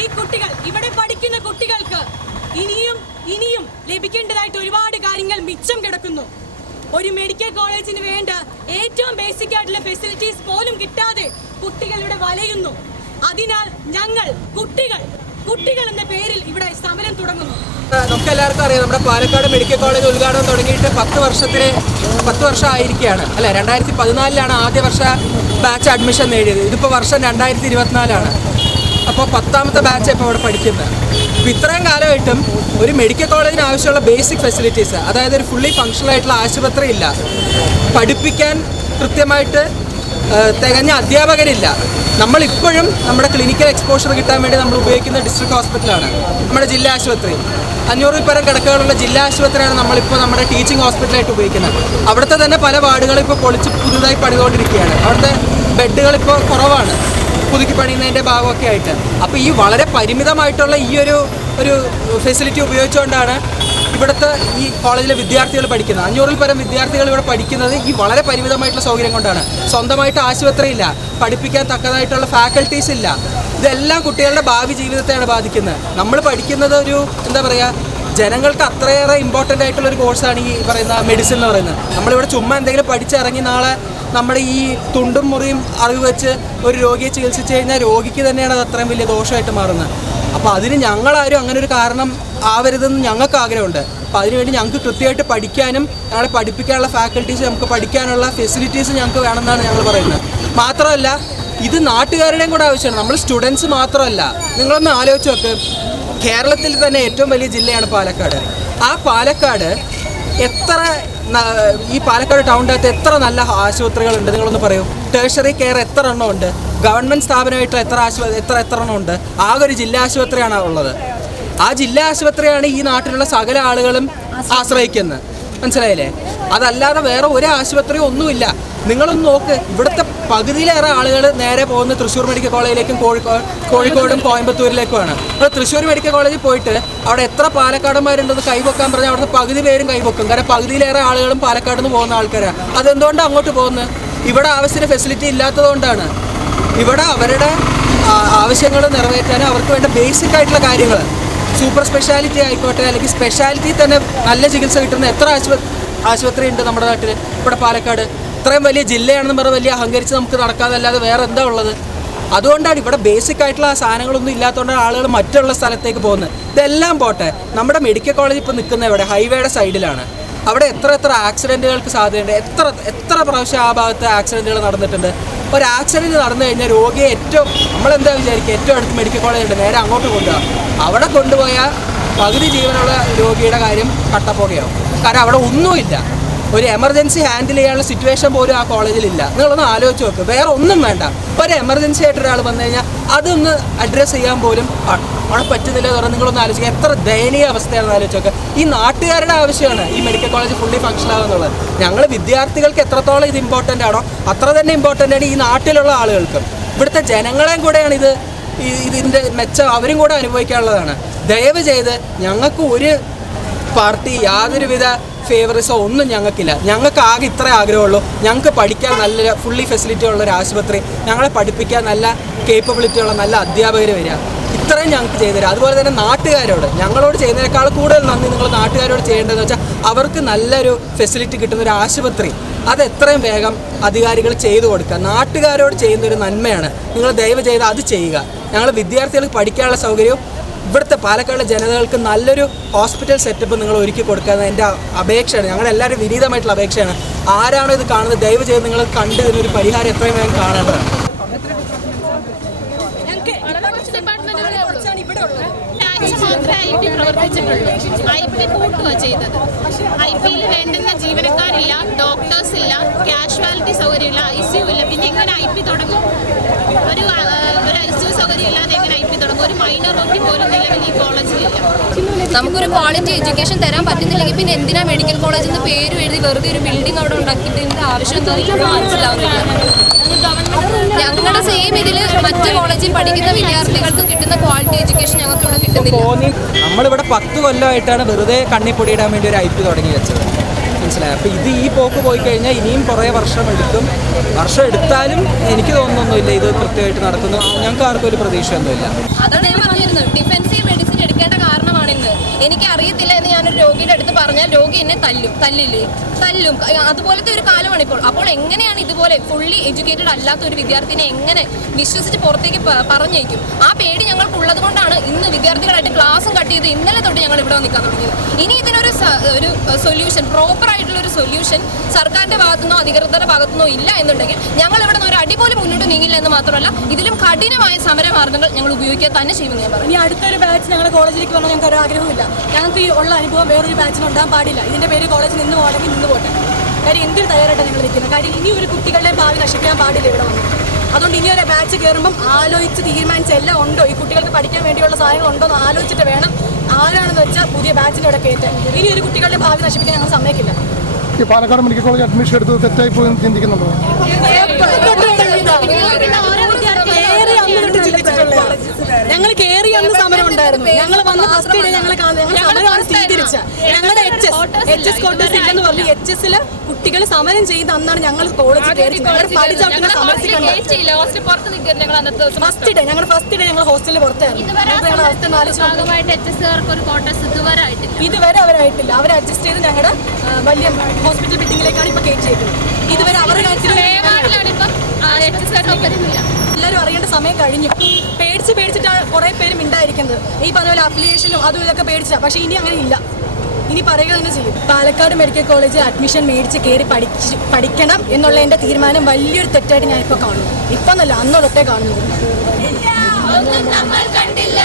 ഈ കുട്ടികൾ ഇവിടെ പഠിക്കുന്ന കുട്ടികൾക്ക് ഇനിയും ഇനിയും ലഭിക്കേണ്ടതായിട്ട് ഒരുപാട് കാര്യങ്ങൾ മിച്ചം കിടക്കുന്നു. ഒരു മെഡിക്കൽ കോളേജിന് വേണ്ട ഏറ്റവും ബേസിക് ആയിട്ടുള്ള ഫെസിലിറ്റീസ് പോലും കിട്ടാതെ കുട്ടികളുടെ വലയുന്നു. അതിനാൽ ഞങ്ങൾ കുട്ടികൾ കുട്ടികൾ എന്ന പേരിൽ ഇവിടെ സമരം തുടങ്ങുന്നു. നമുക്ക് എല്ലാവർക്കും അറിയാം നമ്മുടെ പാലക്കാട് മെഡിക്കൽ കോളേജ് ഉദ്ഘാടനം തുടങ്ങിയിട്ട് പത്ത് വർഷത്തിന് പത്ത് വർഷം ആയിരിക്കുകയാണ് അല്ല രണ്ടായിരത്തി പതിനാലിലാണ് ആദ്യ വർഷ ബാച്ച് അഡ്മിഷൻ നേടിയത്. ഇതിപ്പോൾ വർഷം രണ്ടായിരത്തി ഇരുപത്തിനാലാണ്. അപ്പോൾ പത്താമത്തെ ബാച്ച് ഇപ്പോൾ ഇവിടെ പഠിക്കുന്നത് അപ്പോൾ ഇത്രയും കാലമായിട്ടും ഒരു മെഡിക്കൽ കോളേജിന് ആവശ്യമുള്ള ബേസിക് ഫെസിലിറ്റീസ് അതായത് ഒരു ഫുള്ളി ഫങ്ഷണൽ ആയിട്ടുള്ള ആശുപത്രി ഇല്ല. പഠിപ്പിക്കാൻ കൃത്യമായിട്ട് തികഞ്ഞ അധ്യാപകരില്ല. നമ്മളിപ്പോഴും നമ്മുടെ ക്ലിനിക്കൽ എക്സ്പോഷർ കിട്ടാൻ വേണ്ടി നമ്മൾ ഉപയോഗിക്കുന്ന ഡിസ്ട്രിക്ട് ഹോസ്പിറ്റലാണ് നമ്മുടെ ജില്ലാ ആശുപത്രി. അഞ്ഞൂറിൽ പരം കിടക്കുകളുള്ള ജില്ലാ ആശുപത്രിയാണ് നമ്മളിപ്പോൾ നമ്മുടെ ടീച്ചിങ് ഹോസ്പിറ്റലായിട്ട് ഉപയോഗിക്കുന്നത്. അവിടുത്തെ തന്നെ പല വാർഡുകളും ഇപ്പോൾ പൊളിച്ച് പുതുതായി പണിതുകൊണ്ടിരിക്കുകയാണ്. അവിടുത്തെ ബെഡുകൾ ഇപ്പോൾ കുറവാണ്. പുതുക്കി പണിയുന്നതിന്റെ ഭാഗമൊക്കെ ആയിട്ട്. അപ്പോൾ ഈ വളരെ പരിമിതമായിട്ടുള്ള ഈ ഒരു ഒരു ഫെസിലിറ്റി ഉപയോഗിച്ചുകൊണ്ടാണ് ഇവിടുത്തെ ഈ കോളേജിലെ വിദ്യാർത്ഥികൾ പഠിക്കുന്നത്. അഞ്ഞൂറിൽ പരം വിദ്യാർത്ഥികൾ ഇവിടെ പഠിക്കുന്നത് ഈ വളരെ പരിമിതമായിട്ടുള്ള സൗകര്യം കൊണ്ടാണ്. സ്വന്തമായിട്ട് ആശുപത്രി ഇല്ല പഠിപ്പിക്കാൻ തക്കതായിട്ടുള്ള ഫാക്കൽറ്റീസ് ഇല്ല. ഇതെല്ലാം കുട്ടികളുടെ ഭാവി ജീവിതത്തെയാണ് ബാധിക്കുന്നത്. നമ്മൾ പഠിക്കുന്നത് ഒരു എന്താ പറയുക ജനങ്ങൾക്ക് അത്രയേറെ ഇമ്പോർട്ടന്റ് ആയിട്ടുള്ള ഒരു കോഴ്സാണ് ഈ പറയുന്ന മെഡിസിൻ എന്ന് പറയുന്നത്. നമ്മളിവിടെ ചുമ്മാ എന്തെങ്കിലും പഠിച്ചിറങ്ങി നാളെ നമ്മുടെ ഈ തുണ്ടും മുറിയും അറിവ് വെച്ച് ഒരു രോഗിയെ ചികിത്സിച്ച് കഴിഞ്ഞാൽ രോഗിക്ക് തന്നെയാണ് അത് അത്രയും വലിയ ദോഷമായിട്ട് മാറുന്നത്. അപ്പോൾ അതിന് ഞങ്ങളാരും അങ്ങനെ ഒരു കാരണം ആവരുതെന്ന് ഞങ്ങൾക്ക് ആഗ്രഹമുണ്ട്. അപ്പോൾ അതിനുവേണ്ടി ഞങ്ങൾക്ക് കൃത്യമായിട്ട് പഠിക്കാനും ഞങ്ങളെ പഠിപ്പിക്കാനുള്ള ഫാക്കൽറ്റീസ് നമുക്ക് പഠിക്കാനുള്ള ഫെസിലിറ്റീസ് ഞങ്ങൾക്ക് വേണമെന്നാണ് ഞങ്ങൾ പറയുന്നത്. മാത്രമല്ല ഇത് നാട്ടുകാരുടെയും കൂടെ ആവശ്യമാണ്. നമ്മൾ സ്റ്റുഡൻസ് മാത്രമല്ല. നിങ്ങളൊന്ന് ആലോചിച്ച് നോക്ക്. കേരളത്തിൽ തന്നെ ഏറ്റവും വലിയ ജില്ലയാണ് പാലക്കാട്. ആ പാലക്കാട് എത്ര ഈ പാലക്കാട് ടൗണിന്റെ അകത്ത് എത്ര നല്ല ആശുപത്രികളുണ്ട്? നിങ്ങളൊന്ന് പറയൂ. ടേഴ്സറി കെയർ എത്ര എണ്ണം ഉണ്ട്? ഗവൺമെന്റ് സ്ഥാപനമായിട്ട് എത്ര ആശുപത്രി എത്ര എത്ര എണ്ണം ഉണ്ട്? ആകെ ഒരു ജില്ലാ ആശുപത്രിയാണ് ഉള്ളത്. ആ ജില്ലാ ആശുപത്രിയാണ് ഈ നാട്ടിലുള്ള സകല ആളുകളും ആശ്രയിക്കുന്നത്. മനസ്സിലായില്ലേ? അതല്ലാതെ വേറെ ഒരു ആശുപത്രിയും ഒന്നുമില്ല. നിങ്ങളൊന്ന് നോക്ക്. ഇവിടുത്തെ പകുതിയിലേറെ ആളുകൾ നേരെ പോകുന്നത് തൃശ്ശൂർ മെഡിക്കൽ കോളേജിലേക്കും കോഴിക്കോട് കോഴിക്കോടും കോയമ്പത്തൂരിലേക്കുമാണ്. അപ്പോൾ തൃശ്ശൂർ മെഡിക്കൽ കോളേജിൽ പോയിട്ട് അവിടെ എത്ര പാലക്കാടന്മാരുണ്ടെന്ന് കൈവെക്കാൻ പറഞ്ഞാൽ അവിടുത്തെ പകുതി പേരും കൈവെക്കും. കാരണം പകുതിയിലേറെ ആളുകളും പാലക്കാട് നിന്ന് പോകുന്ന ആൾക്കാരാണ് അതെന്തുകൊണ്ടാണ് അങ്ങോട്ട് പോകുന്നത് ഇവിടെ ആവശ്യത്തിന് ഫെസിലിറ്റി ഇല്ലാത്തതുകൊണ്ടാണ്. ഇവിടെ അവരുടെ ആവശ്യങ്ങൾ നിറവേറ്റാനും അവർക്ക് വേണ്ട ബേസിക് ആയിട്ടുള്ള കാര്യങ്ങൾ സൂപ്പർ സ്പെഷ്യാലിറ്റി ആയിക്കോട്ടെ അല്ലെങ്കിൽ സ്പെഷ്യാലിറ്റി തന്നെ നല്ല ചികിത്സ കിട്ടുന്ന എത്ര ആശുപത്രി ആശുപത്രി ഉണ്ട് നമ്മുടെ നാട്ടിൽ ഇവിടെ പാലക്കാട്. ഇത്രയും വലിയ ജില്ലയാണെന്ന് പറഞ്ഞ് വലിയ അഹങ്കരിച്ച് നമുക്ക് നടക്കാതല്ലാതെ വേറെ എന്താ ഉള്ളത്? അതുകൊണ്ടാണ് ഇവിടെ ബേസിക് ആയിട്ടുള്ള ആ സാധനങ്ങളൊന്നും ഇല്ലാത്തതുകൊണ്ട് ആളുകൾ മറ്റുള്ള സ്ഥലത്തേക്ക് പോകുന്നത്. ഇതെല്ലാം പോട്ടെ നമ്മുടെ മെഡിക്കൽ കോളേജ് ഇപ്പോൾ നിൽക്കുന്ന ഇവിടെ ഹൈവേയുടെ സൈഡിലാണ് അവിടെ എത്ര എത്ര ആക്സിഡന്റുകൾക്ക് സാധ്യതയുണ്ട്? എത്ര എത്ര പ്രാവശ്യം ആ ഭാഗത്ത് ആക്സിഡന്റുകൾ നടന്നിട്ടുണ്ട്? ഒരു ആക്സിഡന്റ് നടന്നു കഴിഞ്ഞാൽ രോഗിയെ ഏറ്റവും നമ്മളെന്താ വിചാരിക്കുക? ഏറ്റവും അടുത്ത് മെഡിക്കൽ കോളേജ് ഉണ്ട് നേരെ അങ്ങോട്ട് കൊണ്ടുപോകാം അവിടെ കൊണ്ടുപോയാൽ പകുതി ജീവനുള്ള രോഗിയുടെ കാര്യം കട്ടപ്പോകയാവും കാരണം അവിടെ ഒന്നുമില്ല. ഒരു എമർജൻസി ഹാൻഡിൽ ചെയ്യാനുള്ള സിറ്റുവേഷൻ പോലും ആ കോളേജിലില്ല നിങ്ങളൊന്ന് ആലോചിച്ച് നോക്ക്. വേറെ ഒന്നും വേണ്ട. ഒരു എമർജൻസി ആയിട്ട് ഒരാൾ വന്നു കഴിഞ്ഞാൽ അതൊന്ന് അഡ്രസ്സ് ചെയ്യാൻ പോലും അവിടെ പറ്റുന്നില്ല എന്ന് പറഞ്ഞാൽ നിങ്ങളൊന്ന് ആലോചിക്കുക എത്ര ദയനീയ അവസ്ഥയാണെന്ന് ആലോചിച്ച് നോക്കുക ഈ നാട്ടുകാരുടെ ആവശ്യമാണ് ഈ മെഡിക്കൽ കോളേജ് ഫുള്ളി ഫങ്ഷൻ ആകുന്നുള്ളത് ഞങ്ങൾ വിദ്യാർത്ഥികൾക്ക് എത്രത്തോളം ഇത് ഇമ്പോർട്ടന്റ് ആണോ അത്ര തന്നെ ഇമ്പോർട്ടന്റ് ആണ് ഈ നാട്ടിലുള്ള ആളുകൾക്കും. ഇവിടുത്തെ ജനങ്ങളെയും കൂടെയാണ് ഇത് ഇതിന്റെ മെച്ചം അവരും കൂടെ അനുഭവിക്കാനുള്ളതാണ്. ദയവ് ചെയ്ത് ഞങ്ങൾക്ക് ഒരു പാർട്ടി യാതൊരുവിധ ഫേവറിസോ ഒന്നും ഞങ്ങൾക്കില്ല. ഞങ്ങൾക്ക് ആകെ ഇത്ര ആഗ്രഹമുള്ളൂ. ഞങ്ങൾക്ക് പഠിക്കാൻ നല്ല ഫുള്ളി ഫെസിലിറ്റി ഉള്ള ഒരു ആശുപത്രി ഞങ്ങളെ പഠിപ്പിക്കാൻ നല്ല കേപ്പബിലിറ്റി ഉള്ള നല്ല അധ്യാപകർ വരിക. ഇത്രയും ഞങ്ങൾക്ക് ചെയ്തു തരാം. അതുപോലെ തന്നെ നാട്ടുകാരോട് ഞങ്ങളോട് ചെയ്യുന്നതിനേക്കാൾ കൂടുതൽ നന്ദി നിങ്ങൾ നാട്ടുകാരോട് ചെയ്യേണ്ടതെന്ന് വെച്ചാൽ അവർക്ക് നല്ലൊരു ഫെസിലിറ്റി കിട്ടുന്ന ഒരു ആശുപത്രി. അത് എത്രയും വേഗം അധികാരികൾ ചെയ്തു കൊടുക്കുക. നാട്ടുകാരോട് ചെയ്യുന്ന ഒരു നന്മയാണ്. നിങ്ങൾ ദയവ് ചെയ്ത് അത് ചെയ്യുക. ഞങ്ങൾ വിദ്യാർത്ഥികൾക്ക് പഠിക്കാനുള്ള സൗകര്യവും ഇവിടുത്തെ പാലക്കാട് ജനതകൾക്ക് നല്ലൊരു ഹോസ്പിറ്റൽ സെറ്റപ്പ് നിങ്ങൾ ഒരുക്കി കൊടുക്കുക എന്റെ അപേക്ഷയാണ്. ഞങ്ങളുടെ എല്ലാവരും വിനീതമായിട്ടുള്ള അപേക്ഷയാണ്. ആരാണോ ഇത് കാണുന്നത്? ദയവ് ചെയ്ത് നിങ്ങൾ കണ്ട് ഇതിനൊരു പരിഹാരം എത്രയും വേഗം കാണേണ്ടതാണ് ജീവനക്കാരില്ല ഡോക്ടേഴ്സ് ഇല്ല കാഷ്വാലിറ്റി സൗകര്യമില്ല ഐ സി യു ഇല്ല. പിന്നെ എങ്ങനെ ഐ പി തുടങ്ങും ഒരു ആ, ഒരു ഐ സി യു സൗകര്യം ഇല്ലാതെ എങ്ങനെ ഐ പി തുടങ്ങും ഒരു മൈനർ റോക്കി പോലും നിലവിൽ ഈ കോളേജിലില്ല നമുക്കൊരു ക്വാളിറ്റി എഡ്യൂക്കേഷൻ തരാൻ പറ്റുന്നില്ലെങ്കിൽ പിന്നെ എന്തിനാ മെഡിക്കൽ കോളേജ് എന്ന് പേര് എഴുതി വെറുതെ ഒരു ബിൽഡിംഗ് അവിടെ ഉണ്ടാക്കിയിട്ട് ആവശ്യം എന്താ ഞങ്ങളുടെ സെയിം ഇതിൽ മറ്റ് കോളേജിൽ പഠിക്കുന്ന വിദ്യാർത്ഥികൾക്ക് കിട്ടുന്ന ക്വാളിറ്റി എഡ്യൂക്കേഷൻ ഞങ്ങൾക്ക് ഇവിടെ കിട്ടുന്നില്ല നമ്മളിവിടെ പത്ത് കൊല്ലമായിട്ടാണ് വെറുതെ കണ്ണിപ്പൊടിയിടാൻ വേണ്ടി ഒരു ഐ പി തുടങ്ങി വെച്ചത്. മനസ്സിലായി. അപ്പോൾ ഇത് ഈ പോക്ക് പോയി കഴിഞ്ഞാൽ ഇനിയും കുറേ വർഷം എടുക്കും. വർഷം എടുത്താലും എനിക്ക് തോന്നുന്നൊന്നുമില്ല ഇത് കൃത്യമായിട്ട് നടക്കുന്നു. ഞങ്ങൾക്ക് ആർക്കും ഒരു പ്രതീക്ഷയൊന്നുമില്ല. അതാണ് ഞാൻ പറഞ്ഞത് ആക്ഷൻ എടുക്കേണ്ട കാരണമാണ് ഇന്ന് എനിക്ക് അറിയത്തില്ല എന്ന് ഞാനൊരു രോഗിയുടെ അടുത്ത് പറഞ്ഞാൽ രോഗി എന്നെ തല്ലും തല്ലില്ലേ? തല്ലും അതുപോലത്തെ ഒരു കാലമാണ് ഇപ്പോൾ. അപ്പോൾ എങ്ങനെയാണ് ഇതുപോലെ ഫുള്ളി എഡ്യൂക്കേറ്റഡ് അല്ലാത്ത ഒരു വിദ്യാർത്ഥിനെ എങ്ങനെ വിശ്വസിച്ച് പുറത്തേക്ക് പറഞ്ഞേക്കും ആ പേടി ഞങ്ങൾക്കുള്ളത് കൊണ്ടാണ് ഇന്ന് വിദ്യാർത്ഥികളായിട്ട് ക്ലാസ്സും കട്ട് ചെയ്ത് ഇന്നലെ തൊട്ട് ഞങ്ങൾ ഇവിടെ നിൽക്കാൻ തുടങ്ങിയത്. ഇനി ഇതിനൊരു ഒരു സൊല്യൂഷൻ പ്രോപ്പർ ആയിട്ടുള്ള ഒരു സൊല്യൂഷൻ സർക്കാരിന്റെ ഭാഗത്തുനിന്നോ അധികൃതരുടെ ഭാഗത്തുനിന്നോ ഇല്ല എന്നുണ്ടെങ്കിൽ ഞങ്ങൾ ഇവിടെ നിന്ന് ഒരു അടിപോലും മുന്നോട്ട് നീങ്ങില്ല എന്ന് മാത്രമല്ല ഇതിലും കഠിനമായ സമരമാർഗങ്ങൾ ഞങ്ങൾ ഉപയോഗിക്കാൻ തന്നെ ചെയ്യുമെന്ന് ഞാൻ പറഞ്ഞു ഇനി അടുത്തൊരു ബാച്ച് ഞങ്ങളുടെ കോളേജിലേക്ക് വന്നാൽ ഞങ്ങൾക്ക് ഒരു ആഗ്രഹമില്ല ഞങ്ങൾക്ക് ഈ ഉള്ള അനുഭവം വേറൊരു ബാച്ചിന് ഉണ്ടാകാൻ പാടില്ല. ഇതിന്റെ പേര് കോളേജിൽ നിന്ന് പോകണമെങ്കിൽ നിന്ന് പോട്ടെ. കാര്യം എന്തിന് തയ്യാറായിട്ട് നിങ്ങൾ നിൽക്കുന്നത്? കാര്യം ഇനി ഒരു കുട്ടികളുടെ ഭാവി നശിപ്പിക്കാൻ പാടില്ല ഇവിടെ വന്നു. അതുകൊണ്ട് ഇനി ഒരു ബാച്ച് കയറുമ്പം ആലോചിച്ച് തീരുമാനിച്ച എല്ലാം ഉണ്ടോ? ഈ കുട്ടികൾക്ക് പഠിക്കാൻ വേണ്ടിയുള്ള സാധനങ്ങൾ ഉണ്ടോ എന്ന് ആലോചിച്ചിട്ട് വേണം ആരാണെന്ന് വെച്ചാൽ പുതിയ ബാച്ചിന്റെ ഇവിടെ കയറ്റാൻ. ഇനി ഒരു കുട്ടികളുടെ ഭാവി നശിപ്പിക്കാൻ ഞങ്ങൾ സമ്മതിക്കില്ല. ഈ പാലക്കാട് മെഡിക്കൽ കോളേജ് അഡ്മിഷൻ എടുത്തത് തെറ്റായി പോയി ചിന്തിക്കുന്നുണ്ടോ? ഞങ്ങൾ കേറി അന്ന് സമരം ഉണ്ടായിരുന്നു. ഞങ്ങൾ വന്ന് ഫസ്റ്റ് ഞങ്ങൾ ഞങ്ങൾ സ്വീകരിച്ച ഞങ്ങളുടെ H S H S quarters ഇല്ലെന്ന് പറഞ്ഞു എച്ച് എസിൽ കുട്ടികൾ സമരം ചെയ്ത് അന്നാണ് ഞങ്ങൾ ഞങ്ങൾ അന്നത്തെ ദിവസം ഫസ്റ്റ് ഡേ ഞങ്ങൾ ഫസ്റ്റ് ഡേ ഞങ്ങൾ ഹോസ്റ്റലിൽ പുറത്തായിരുന്നു. ഇതുവരെ അവരായിട്ടില്ല. അവർ അഡ്ജസ്റ്റ് ചെയ്ത് ഞങ്ങളുടെ വലിയ ഹോസ്പിറ്റൽ ബിൽഡിങ്ങിലേക്കാണ് ഇപ്പൊ കയറ്റിയേക്കുന്നത് ഇതുവരെ അവരുടെ കാര്യത്തിൽ എല്ലാവരും അറിയേണ്ട സമയം കഴിഞ്ഞു. പേടിച്ച് പേടിച്ചിട്ടാണ് കുറെ പേര് മിണ്ടായിരിക്കുന്നത്. ഈ പറഞ്ഞ പോലെ അഫിലിയേഷനും അതും ഇതൊക്കെ പേടിച്ചാ. പക്ഷെ ഇനി അങ്ങനെ ഇല്ല. ഇനി പറയുക തന്നെ ചെയ്യും. പാലക്കാട് മെഡിക്കൽ കോളേജ് അഡ്മിഷൻ മേടിച്ച് കയറി പഠിച്ച് പഠിക്കണം എന്നുള്ള എന്റെ തീരുമാനം വലിയൊരു തെറ്റായിട്ട് ഞാൻ ഇപ്പോൾ കാണുന്നു ഇപ്പം എന്നല്ല കാണുന്നു ഒന്നും നമ്മൾ കണ്ടില്ല.